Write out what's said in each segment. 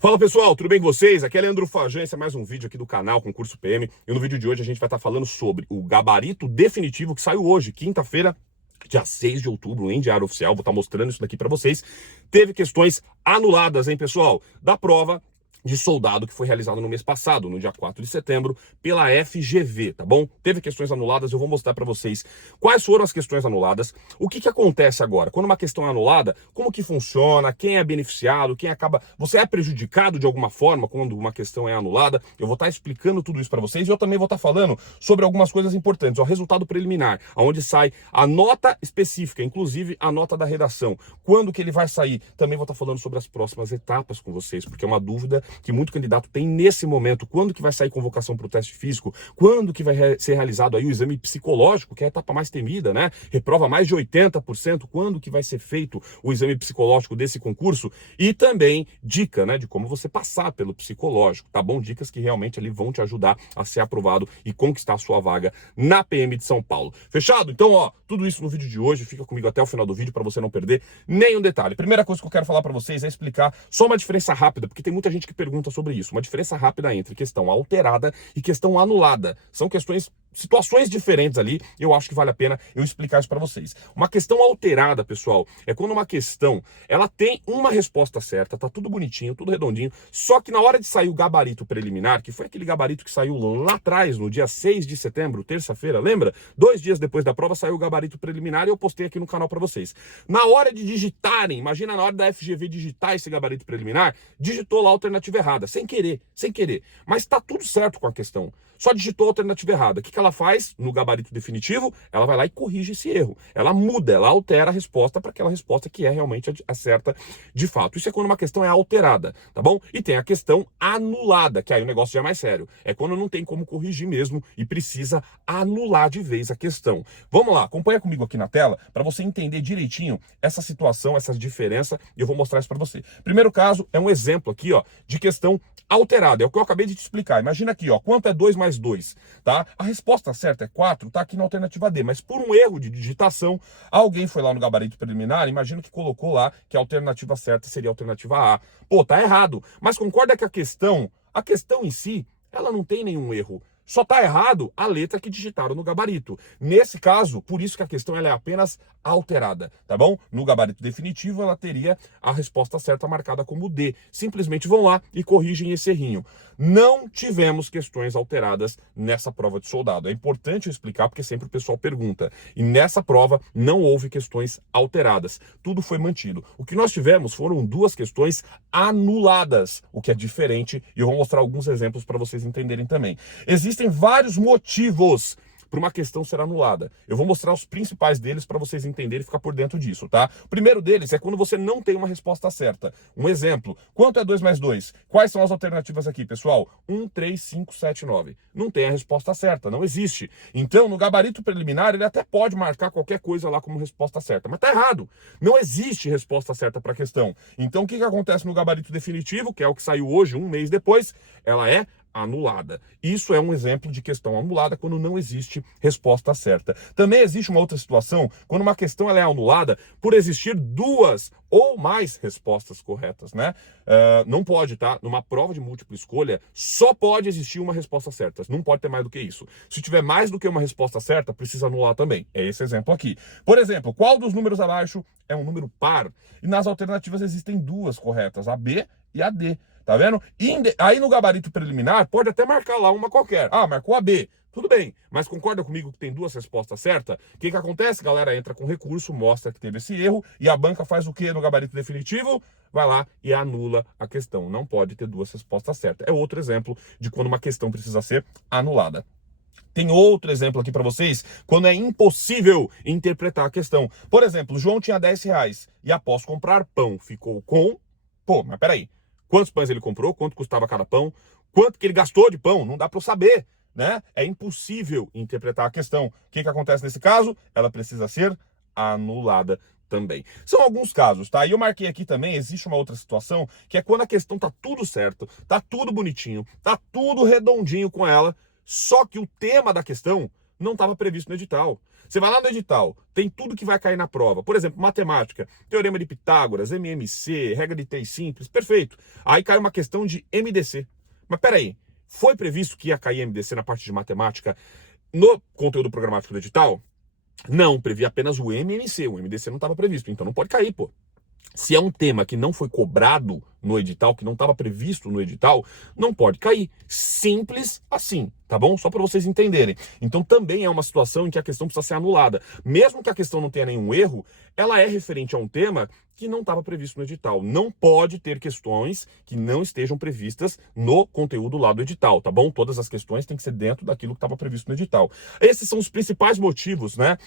Fala pessoal, tudo bem com vocês? Aqui é Leandro Fajan, esse é mais um vídeo aqui do canal Concurso PM. E no vídeo de hoje a gente vai estar falando sobre o gabarito definitivo que saiu hoje, quinta-feira, dia 6 de outubro, em Diário Oficial. Vou estar mostrando isso daqui para vocês. Teve questões anuladas, hein, pessoal? Da prova de soldado que foi realizado no mês passado, no dia 4 de setembro, pela FGV, tá bom? Teve questões anuladas, eu vou mostrar para vocês quais foram as questões anuladas, o que acontece agora. Quando uma questão é anulada, como que funciona, quem é beneficiado, quem acaba... Você é prejudicado de alguma forma quando uma questão é anulada? Eu vou estar explicando tudo isso para vocês e eu também vou estar falando sobre algumas coisas importantes. O resultado preliminar, onde sai a nota específica, inclusive a nota da redação. Quando que ele vai sair? Também vou estar falando sobre as próximas etapas com vocês, porque é uma dúvida que muito candidato tem nesse momento. Quando que vai sair convocação para o teste físico? Quando que vai ser realizado aí o exame psicológico, que é a etapa mais temida, né? Reprova mais de 80%. Quando que vai ser feito o exame psicológico desse concurso? E também dica, né, de como você passar pelo psicológico, tá bom? Dicas que realmente ali vão te ajudar a ser aprovado e conquistar a sua vaga na PM de São Paulo. Fechado? Então, ó, tudo isso no vídeo de hoje. Fica comigo até o final do vídeo para você não perder nenhum detalhe. Primeira coisa que eu quero falar para vocês é explicar só uma diferença rápida, porque tem muita gente que pergunta sobre isso. Uma diferença rápida entre questão alterada e questão anulada. São situações diferentes ali. Eu acho que vale a pena eu explicar isso para vocês. Uma questão alterada, pessoal, é quando uma questão, ela tem uma resposta certa, tá tudo bonitinho, tudo redondinho, só que na hora de sair o gabarito preliminar, que foi aquele gabarito que saiu lá atrás, no dia 6 de setembro, terça-feira, lembra? 2 dias depois da prova saiu o gabarito preliminar e eu postei aqui no canal para vocês. Na hora de digitarem, imagina na hora da FGV digitar esse gabarito preliminar, digitou lá a alternativa errada, sem querer. Mas tá tudo certo com a questão. Só digitou a alternativa errada. O que ela faz no gabarito definitivo? Ela vai lá e corrige esse erro. Ela muda, ela altera a resposta para aquela resposta que é realmente a certa de fato. Isso é quando uma questão é alterada, tá bom? E tem a questão anulada, que aí o negócio já é mais sério. É quando não tem como corrigir mesmo e precisa anular de vez a questão. Vamos lá, acompanha comigo aqui na tela para você entender direitinho essa situação, essa diferença, e eu vou mostrar isso para você. Primeiro caso é um exemplo aqui, ó, de questão alterada. É o que eu acabei de te explicar. Imagina aqui, ó, quanto é 2 mais 2, tá? A resposta certa é 4, tá aqui na alternativa D, mas por um erro de digitação, alguém foi lá no gabarito preliminar, imagina que colocou lá que a alternativa certa seria a alternativa A. Pô, tá errado. Mas concorda que a questão em si, ela não tem nenhum erro. Só está errado a letra que digitaram no gabarito. Nesse caso, por isso que a questão ela é apenas alterada, tá bom? No gabarito definitivo, ela teria a resposta certa marcada como D. Simplesmente vão lá e corrigem esse errinho. Não tivemos questões alteradas nessa prova de soldado. É importante eu explicar porque sempre o pessoal pergunta. E nessa prova não houve questões alteradas. Tudo foi mantido. O que nós tivemos foram 2 questões anuladas, o que é diferente. E eu vou mostrar alguns exemplos para vocês entenderem também. Existem vários motivos para uma questão ser anulada. Eu vou mostrar os principais deles para vocês entenderem e ficar por dentro disso, tá? O primeiro deles é quando você não tem uma resposta certa. Um exemplo, quanto é 2 mais 2? Quais são as alternativas aqui, pessoal? 1, 3, 5, 7, 9. Não tem a resposta certa, não existe. Então, no gabarito preliminar, ele até pode marcar qualquer coisa lá como resposta certa, mas tá errado. Não existe resposta certa para a questão. Então, o que acontece no gabarito definitivo, que é o que saiu hoje, um mês depois? Ela é anulada. Isso é um exemplo de questão anulada quando não existe resposta certa. Também existe uma outra situação quando uma questão ela é anulada por existir 2 ou mais respostas corretas, né? Não pode, tá? Numa prova de múltipla escolha, só pode existir uma resposta certa. Não pode ter mais do que isso. Se tiver mais do que uma resposta certa, precisa anular também. É esse exemplo aqui. Por exemplo, qual dos números abaixo é um número par? E nas alternativas existem 2 corretas, a B e a D. Tá vendo? Aí no gabarito preliminar, pode até marcar lá uma qualquer. Ah, marcou a B. Tudo bem, mas concorda comigo que tem 2 respostas certas? O que acontece? A galera entra com recurso, mostra que teve esse erro, e a banca faz o quê no gabarito definitivo? Vai lá e anula a questão. Não pode ter 2 respostas certas. É outro exemplo de quando uma questão precisa ser anulada. Tem outro exemplo aqui para vocês, quando é impossível interpretar a questão. Por exemplo, João tinha 10 reais e após comprar pão ficou com... Pô, mas peraí. Quantos pães ele comprou? Quanto custava cada pão? Quanto que ele gastou de pão? Não dá para eu saber, né? É impossível interpretar a questão. O que acontece nesse caso? Ela precisa ser anulada também. São alguns casos, tá? E eu marquei aqui também, existe uma outra situação, que é quando a questão tá tudo certo, tá tudo bonitinho, tá tudo redondinho com ela, só que o tema da questão não estava previsto no edital. Você vai lá no edital, tem tudo que vai cair na prova. Por exemplo, matemática, teorema de Pitágoras, MMC, regra de 3 simples, perfeito. Aí cai uma questão de MDC. Mas peraí, foi previsto que ia cair MDC na parte de matemática no conteúdo programático do edital? Não, previa apenas o MMC, o MDC não estava previsto, então não pode cair, pô. Se é um tema que não foi cobrado no edital, que não estava previsto no edital, não pode cair. Simples assim, tá bom? Só para vocês entenderem. Então também é uma situação em que a questão precisa ser anulada. Mesmo que a questão não tenha nenhum erro, ela é referente a um tema que não estava previsto no edital. Não pode ter questões que não estejam previstas no conteúdo lá do edital, tá bom? Todas as questões têm que ser dentro daquilo que estava previsto no edital. Esses são os principais motivos, né,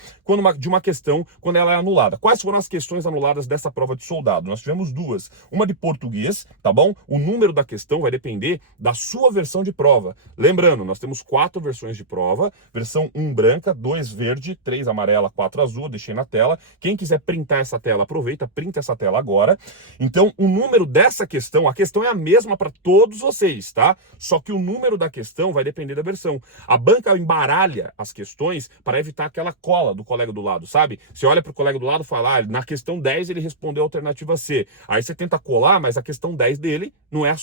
de uma questão quando ela é anulada. Quais foram as questões anuladas dessa prova de soldado? Nós tivemos duas. Uma de português, tá bom? O número da questão vai depender da sua versão de prova. Lembrando, nós temos 4 versões de prova. Versão 1 branca, 2 verde, 3 amarela, 4 azul. Deixei na tela. Quem quiser printar essa tela, aproveita, printa essa tela agora. Então, o número dessa questão, a questão é a mesma para todos vocês, tá? Só que o número da questão vai depender da versão. A banca embaralha as questões para evitar aquela cola do colega do lado, sabe? Você olha para o colega do lado e fala, ah, na questão 10 ele respondeu a alternativa C. Aí você tenta colar, mas a questão 10 dele não é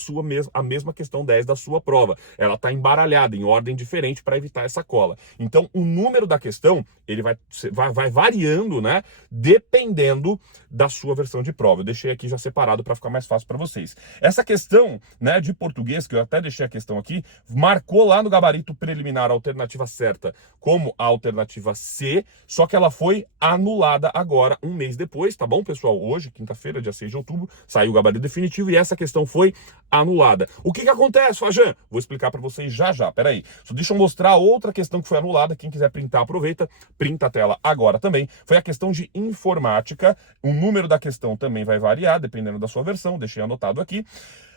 a mesma questão 10 da sua prova. Ela está embaralhada em ordem diferente para evitar essa cola. Então, o número da questão, ele vai variando, né? Dependendo da sua versão de prova. Eu deixei aqui já separado para ficar mais fácil para vocês. Essa questão, né, de português, que eu até deixei a questão aqui, marcou lá no gabarito preliminar a alternativa certa como a alternativa C, só que ela foi anulada agora, um mês depois, tá bom, pessoal? Hoje, quinta-feira, dia 6 de outubro, saiu o gabarito definitivo e essa questão foi anulada. O que acontece, Fajan? Vou explicar para vocês já. Peraí. Só deixa eu mostrar outra questão que foi anulada. Quem quiser printar, aproveita. Printa a tela agora também. Foi a questão de informática. O número da questão também vai variar, dependendo da sua versão. Deixei anotado aqui.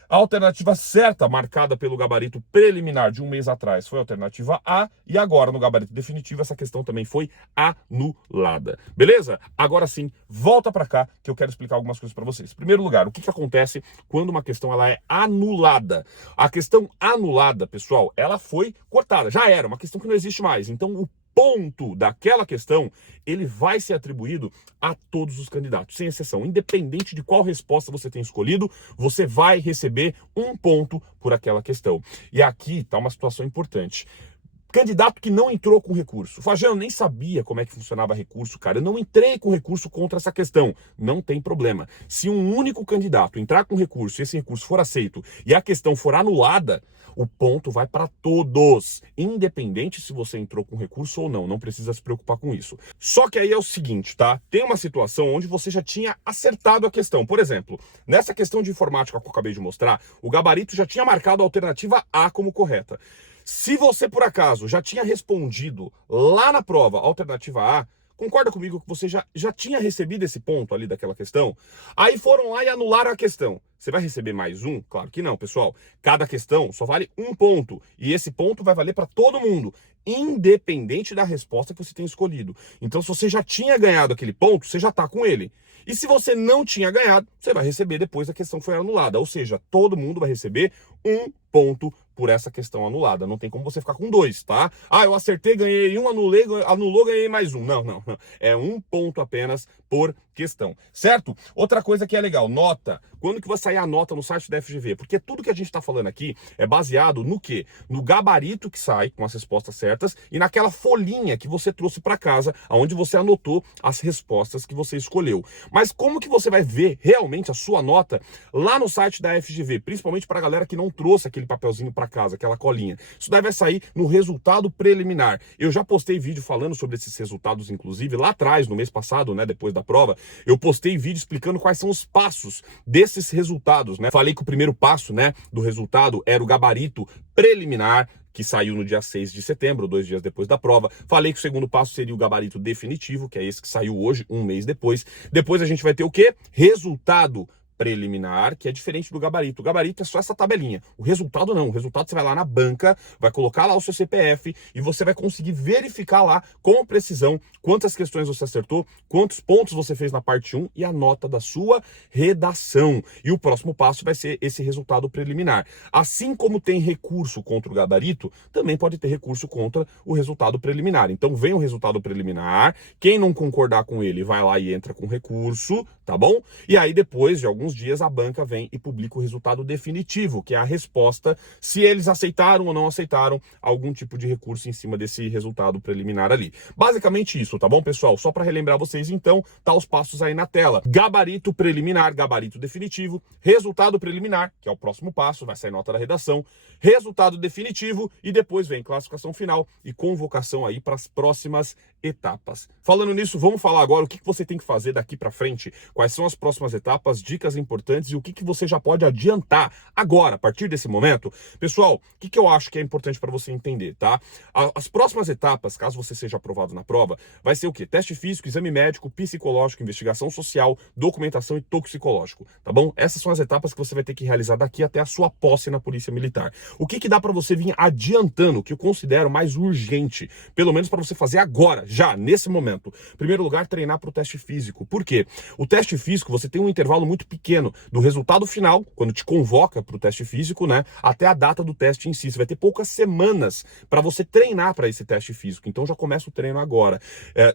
A alternativa certa, marcada pelo gabarito preliminar de um mês atrás, foi a alternativa A. E agora, no gabarito definitivo, essa questão também foi anulada. Beleza? Agora sim, volta para cá que eu quero explicar algumas coisas para vocês. Em primeiro lugar, o que acontece quando uma questão ela é anulada? A questão anulada, pessoal, ela foi cortada. Já era, uma questão que não existe mais. Então, o ponto daquela questão, ele vai ser atribuído a todos os candidatos, sem exceção. Independente de qual resposta você tenha escolhido, você vai receber um ponto por aquela questão. E aqui está uma situação importante. Candidato que não entrou com recurso. Fajan, eu nem sabia como é que funcionava recurso, cara. Eu não entrei com recurso contra essa questão. Não tem problema. Se um único candidato entrar com recurso e esse recurso for aceito e a questão for anulada, o ponto vai para todos, independente se você entrou com recurso ou não. Não precisa se preocupar com isso. Só que aí é o seguinte, tá? Tem uma situação onde você já tinha acertado a questão. Por exemplo, nessa questão de informática que eu acabei de mostrar, o gabarito já tinha marcado a alternativa A como correta. Se você, por acaso, já tinha respondido lá na prova a alternativa A, concorda comigo que você já tinha recebido esse ponto ali daquela questão? Aí foram lá e anularam a questão. Você vai receber mais um? Claro que não, pessoal. Cada questão só vale um ponto. E esse ponto vai valer para todo mundo, independente da resposta que você tenha escolhido. Então, se você já tinha ganhado aquele ponto, você já está com ele. E se você não tinha ganhado, você vai receber depois a questão foi anulada. Ou seja, todo mundo vai receber um ponto por essa questão anulada. Não tem como você ficar com 2, tá? Ah, eu acertei, ganhei um, anulou, ganhei mais um. Não. É um ponto apenas por questão, certo? Outra coisa que é legal, nota. Quando que vai sair a nota no site da FGV? Porque tudo que a gente está falando aqui é baseado no quê? No gabarito que sai com as respostas certas e naquela folhinha que você trouxe para casa, onde você anotou as respostas que você escolheu. Mas como que você vai ver realmente a sua nota lá no site da FGV? Principalmente para a galera que não trouxe aquele papelzinho para casa, aquela colinha. Isso daí vai sair no resultado preliminar. Eu já postei vídeo falando sobre esses resultados, inclusive, lá atrás, no mês passado, né, depois da prova, eu postei vídeo explicando quais são os passos desses resultados, né? Falei que o primeiro passo, né, do resultado era o gabarito preliminar, que saiu no dia 6 de setembro, 2 dias depois da prova. Falei que o segundo passo seria o gabarito definitivo, que é esse que saiu hoje, um mês depois. Depois a gente vai ter o quê? Resultado preliminar, que é diferente do gabarito. O gabarito é só essa tabelinha. O resultado não. O resultado você vai lá na banca, vai colocar lá o seu CPF e você vai conseguir verificar lá com precisão quantas questões você acertou, quantos pontos você fez na parte 1 e a nota da sua redação. E o próximo passo vai ser esse resultado preliminar. Assim como tem recurso contra o gabarito, também pode ter recurso contra o resultado preliminar. Então vem o resultado preliminar, quem não concordar com ele vai lá e entra com recurso, tá bom? E aí depois de alguns dias a banca vem e publica o resultado definitivo, que é a resposta se eles aceitaram ou não aceitaram algum tipo de recurso em cima desse resultado preliminar ali. Basicamente isso, tá bom, pessoal? Só para relembrar vocês, então, tá os passos aí na tela. Gabarito preliminar, gabarito definitivo, resultado preliminar, que é o próximo passo, vai sair nota da redação, resultado definitivo e depois vem classificação final e convocação aí para as próximas etapas. Falando nisso, vamos falar agora o que você tem que fazer daqui para frente, quais são as próximas etapas, dicas importantes e o que você já pode adiantar agora, a partir desse momento. Pessoal, o que eu acho que é importante para você entender, tá? As próximas etapas, caso você seja aprovado na prova, vai ser o quê? Teste físico, exame médico, psicológico, investigação social, documentação e toxicológico, tá bom? Essas são as etapas que você vai ter que realizar daqui até a sua posse na Polícia Militar. O que dá para você vir adiantando, que eu considero mais urgente, pelo menos para você fazer agora, já, nesse momento. Em primeiro lugar, treinar para o teste físico. Por quê? O teste físico, você tem um intervalo muito pequeno do resultado final, quando te convoca para o teste físico, né, até a data do teste em si. Você vai ter poucas semanas para você treinar para esse teste físico. Então já começa o treino agora.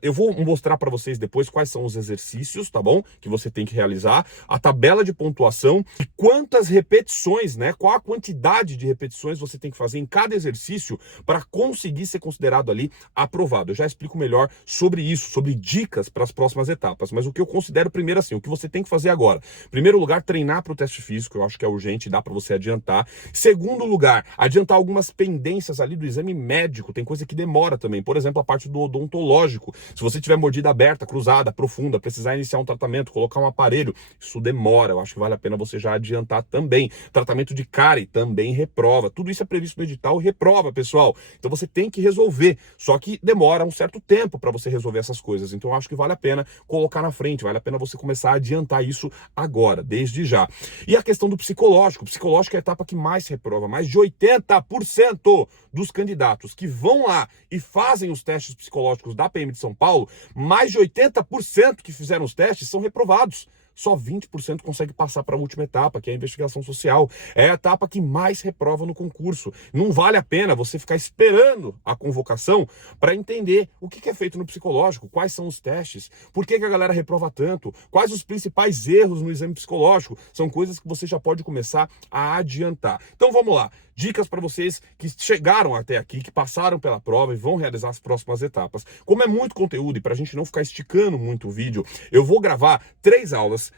Eu vou mostrar para vocês depois quais são os exercícios, tá bom? Que você tem que realizar, a tabela de pontuação e quantas repetições, né? Qual a quantidade de repetições você tem que fazer em cada exercício para conseguir ser considerado ali aprovado. Eu já explico melhor sobre isso, sobre dicas para as próximas etapas. Mas o que eu considero primeiro assim, o que você tem que fazer agora. Em primeiro lugar, treinar para o teste físico, eu acho que é urgente, dá para você adiantar. Segundo lugar, adiantar algumas pendências ali do exame médico, tem coisa que demora também. Por exemplo, a parte do odontológico. Se você tiver mordida aberta, cruzada, profunda, precisar iniciar um tratamento, colocar um aparelho, isso demora. Eu acho que vale a pena você já adiantar também. Tratamento de cárie também reprova. Tudo isso é previsto no edital e reprova, pessoal. Então você tem que resolver. Só que demora um certo tempo para você resolver essas coisas. Então eu acho que vale a pena colocar na frente, vale a pena você começar a adiantar isso agora, desde já. E a questão do psicológico. O psicológico é a etapa que mais reprova. Mais de 80% dos candidatos que vão lá e fazem os testes psicológicos da PM de São Paulo, mais de 80% que fizeram os testes são reprovados. Só 20% consegue passar para a última etapa, que é a investigação social. É a etapa que mais reprova no concurso. Não vale a pena você ficar esperando a convocação para entender o que é feito no psicológico, quais são os testes, por que a galera reprova tanto, quais os principais erros no exame psicológico. São coisas que você já pode começar a adiantar. Então vamos lá. Dicas para vocês que chegaram até aqui, que passaram pela prova e vão realizar as próximas etapas. Como é muito conteúdo e para a gente não ficar esticando muito o vídeo, eu vou gravar três aulas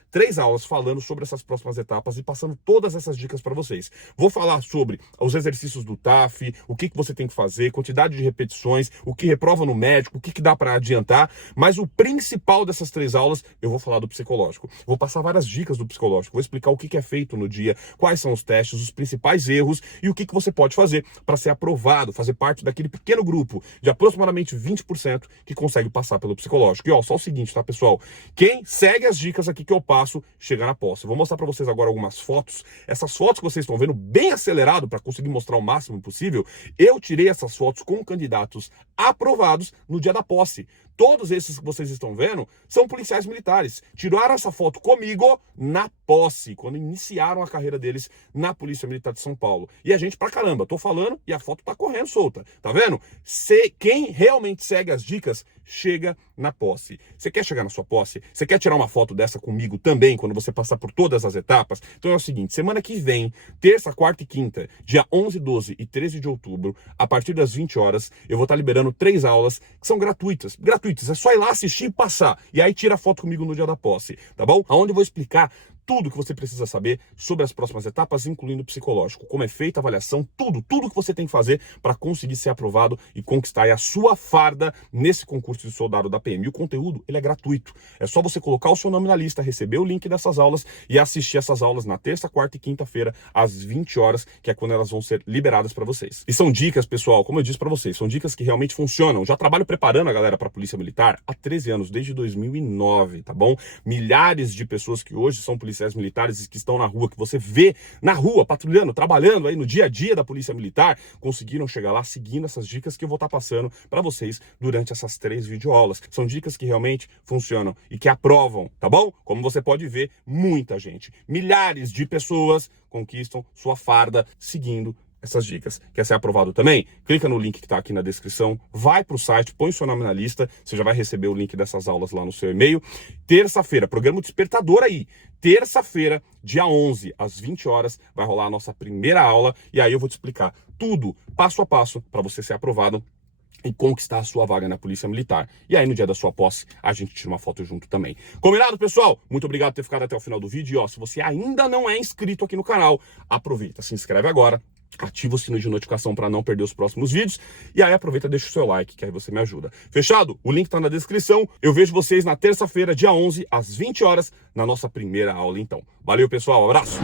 falando sobre essas próximas etapas e passando todas essas dicas para vocês. Vou falar sobre os exercícios do TAF, o que você tem que fazer, quantidade de repetições, o que reprova no médico, o que dá para adiantar, mas o principal dessas três aulas, eu vou falar do psicológico. Vou passar várias dicas do psicológico, vou explicar o que é feito no dia, quais são os testes, os principais erros e o que você pode fazer para ser aprovado, fazer parte daquele pequeno grupo de aproximadamente 20% que consegue passar pelo psicológico. E ó, só o seguinte, tá, pessoal? Quem segue as dicas aqui que eu passo, chega na posse. Eu vou mostrar para vocês agora algumas fotos. Essas fotos que vocês estão vendo bem acelerado para conseguir mostrar o máximo possível, eu tirei essas fotos com candidatos aprovados no dia da posse. Todos esses que vocês estão vendo são policiais militares. Tiraram essa foto comigo na posse, quando iniciaram a carreira deles na Polícia Militar de São Paulo. E a gente pra caramba, tô falando e a foto tá correndo solta, tá vendo? Quem realmente segue as dicas, chega na posse. Você quer chegar na sua posse? Você quer tirar uma foto dessa comigo também, quando você passar por todas as etapas? Então é o seguinte, semana que vem, terça, quarta e quinta, dia 11, 12 e 13 de outubro, a partir das 20 horas, eu vou estar liberando 3 aulas que são gratuitas. É só ir lá assistir e passar. E aí tira a foto comigo no dia da posse, tá bom? Onde eu vou explicar tudo que você precisa saber sobre as próximas etapas, incluindo o psicológico, como é feita a avaliação, tudo que você tem que fazer para conseguir ser aprovado e conquistar a sua farda nesse concurso de soldado da PM. E o conteúdo, ele é gratuito. É só você colocar o seu nome na lista, receber o link dessas aulas e assistir essas aulas na terça, quarta e quinta-feira, às 20 horas, que é quando elas vão ser liberadas para vocês. E são dicas, pessoal, como eu disse para vocês, são dicas que realmente funcionam. Já trabalho preparando a galera para a Polícia Militar há 13 anos, desde 2009, tá bom? Milhares de pessoas que hoje são policiais policiais militares que estão na rua, que você vê na rua, patrulhando, trabalhando aí no dia a dia da Polícia Militar, conseguiram chegar lá seguindo essas dicas que eu vou estar passando para vocês durante essas 3 videoaulas. São dicas que realmente funcionam e que aprovam, tá bom? Como você pode ver, muita gente, milhares de pessoas conquistam sua farda seguindo essas dicas. Quer ser aprovado também? Clica no link que está aqui na descrição, vai para o site, põe seu nome na lista, você já vai receber o link dessas aulas lá no seu e-mail. Terça-feira, programa Despertador aí. Terça-feira, dia 11, às 20 horas, vai rolar a nossa primeira aula e aí eu vou te explicar tudo, passo a passo, para você ser aprovado e conquistar a sua vaga na Polícia Militar. E aí, no dia da sua posse, a gente tira uma foto junto também. Combinado, pessoal? Muito obrigado por ter ficado até o final do vídeo. E, ó, se você ainda não é inscrito aqui no canal, aproveita, se inscreve agora, ativa o sino de notificação para não perder os próximos vídeos. E aí, aproveita e deixa o seu like, que aí você me ajuda. Fechado? O link tá na descrição. Eu vejo vocês na terça-feira, dia 11, às 20 horas, na nossa primeira aula, então. Valeu, pessoal. Abraço!